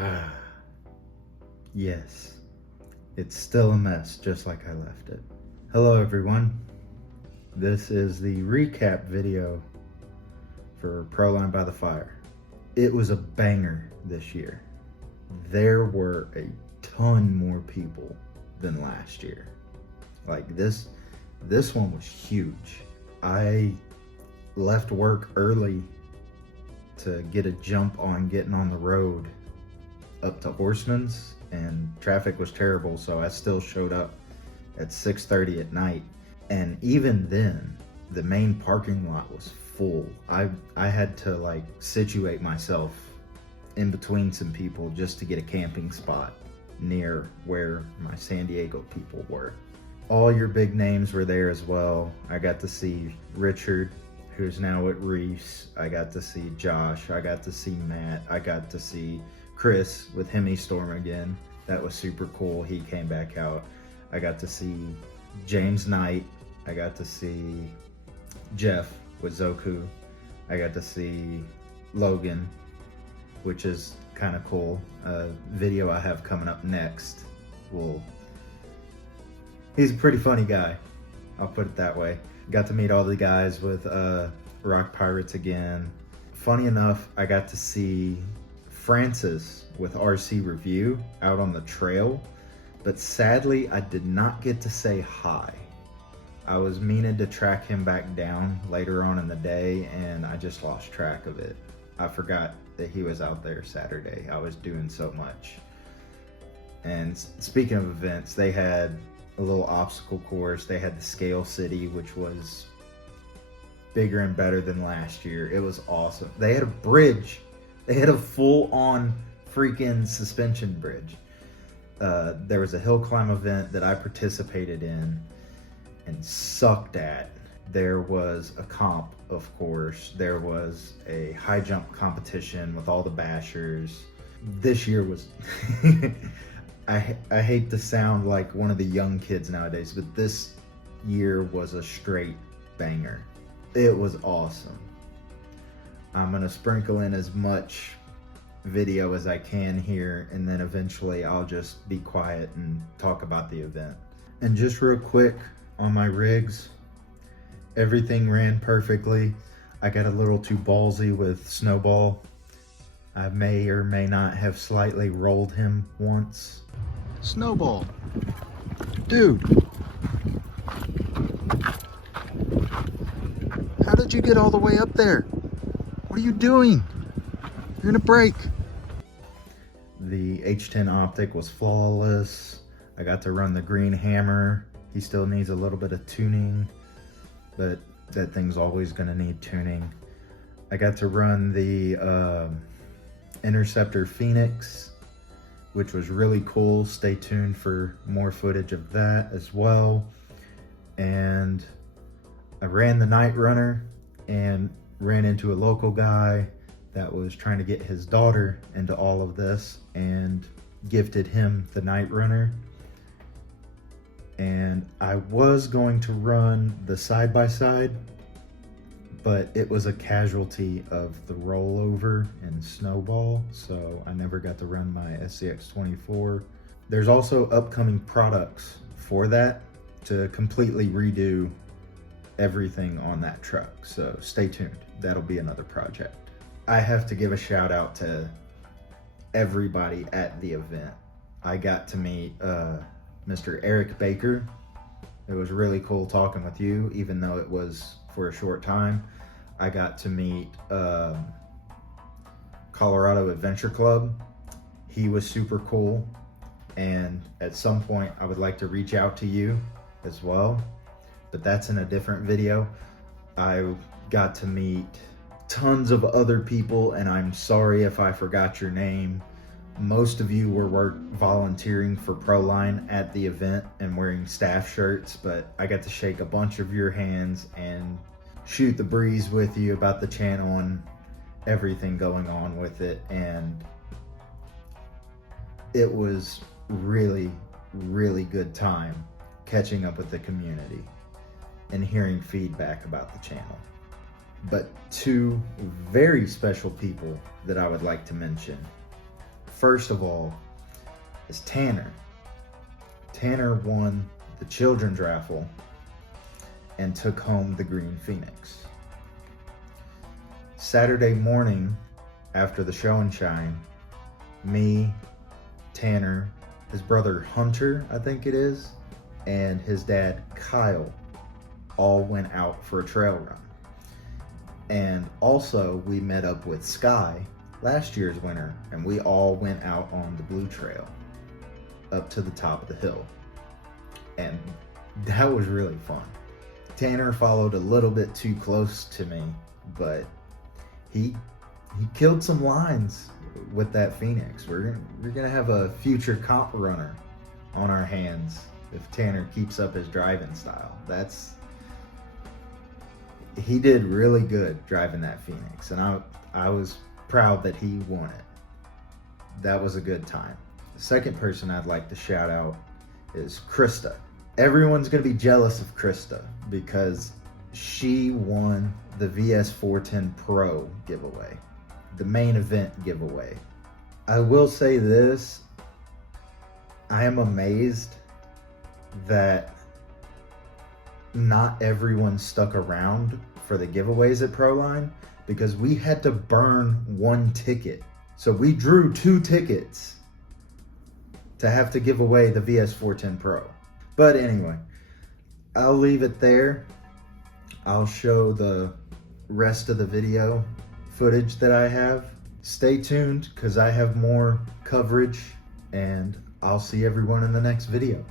Ah, yes. It's still a mess, just like I left it. Hello, everyone. This is the recap video for Proline by the Fire. It was a banger this year. There were a ton more people than last year. Like this one was huge. I left work early to get a jump on getting on the road up to Horseman's, and traffic was terrible, so I still showed up at 6:30 at night. And even then, the main parking lot was full. I had to like situate myself in between some people just to get a camping spot near where my San Diego people were. All your big names were there as well. I got to see Richard, who's now at Reese. I got to see Josh. I got to see Matt. I got to see Chris with Hemi Storm again. That was super cool. He came back out. I got to see James Knight. I got to see Jeff with Zoku. I got to see Logan, which is kind of cool. Video I have coming up next. He's a pretty funny guy. I'll put it that way. Got to meet all the guys with Rock Pirates again. Funny enough, I got to see Francis with RC Review out on the trail, but sadly I did not get to say hi. I was meaning to track him back down later on in the day, and I just lost track of it. I forgot that he was out there Saturday. I was doing so much. And speaking of events, they had a little obstacle course. They had the Scale City, which was bigger and better than last year. It was awesome. They had a bridge. They had a full-on freaking suspension bridge. There was a hill climb event that I participated in and sucked at. There was a comp, of course. There was a high jump competition with all the bashers. This year was, I hate to sound like one of the young kids nowadays, but this year was a straight banger. It was awesome. I'm gonna sprinkle in as much video as I can here, and then eventually I'll just be quiet and talk about the event. And just real quick on my rigs, everything ran perfectly. I got a little too ballsy with Snowball. I may or may not have slightly rolled him once. Snowball, dude, how did you get all the way up there? What are you doing? You're gonna break. The H10 optic was flawless. I got to run the green hammer. He still needs a little bit of tuning, but that thing's always gonna need tuning. I got to run the Interceptor Phoenix, which was really cool. Stay tuned for more footage of that as well. And I ran the Night Runner and ran into a local guy that was trying to get his daughter into all of this and gifted him the Night Runner. And I was going to run the side-by-side, but it was a casualty of the rollover and Snowball, so I never got to run my SCX-24. There's also upcoming products for that to completely redo everything on that truck, so stay tuned. That'll be another project. I have to give a shout out to everybody at the event. I got to meet Mr. Eric Baker. It was really cool talking with you, even though it was for a short time. I got to meet Colorado Adventure Club. He was super cool, and at some point I would like to reach out to you as well, but that's in a different video. I got to meet tons of other people, and I'm sorry if I forgot your name. Most of you were volunteering for Proline at the event and wearing staff shirts, but I got to shake a bunch of your hands and shoot the breeze with you about the channel and everything going on with it. And it was really, really good time catching up with the community and hearing feedback about the channel. But two very special people that I would like to mention. first of all is Tanner. Tanner won the children's raffle and took home the Green Phoenix. Saturday morning after the show and shine, me, Tanner, his brother Hunter, I think it is, and his dad Kyle all went out for a trail run. And also we met up with Sky, last year's winner, and we all went out on the Blue Trail up to the top of the hill. And that was really fun. Tanner followed a little bit too close to me, but he killed some lines with that Phoenix. We're gonna have a future comp runner on our hands if Tanner keeps up his driving style. He did really good driving that Phoenix, and I was proud that he won it. That was a good time. The second person I'd like to shout out is Krista. Everyone's gonna be jealous of Krista because she won the VS410 Pro giveaway, the main event giveaway. I will say this, I am amazed that not everyone stuck around for the giveaways at Proline, because we had to burn one ticket. So we drew 2 tickets to have to give away the VS410 Pro. But anyway, I'll leave it there. I'll show the rest of the video footage that I have. Stay tuned because I have more coverage, and I'll see everyone in the next video.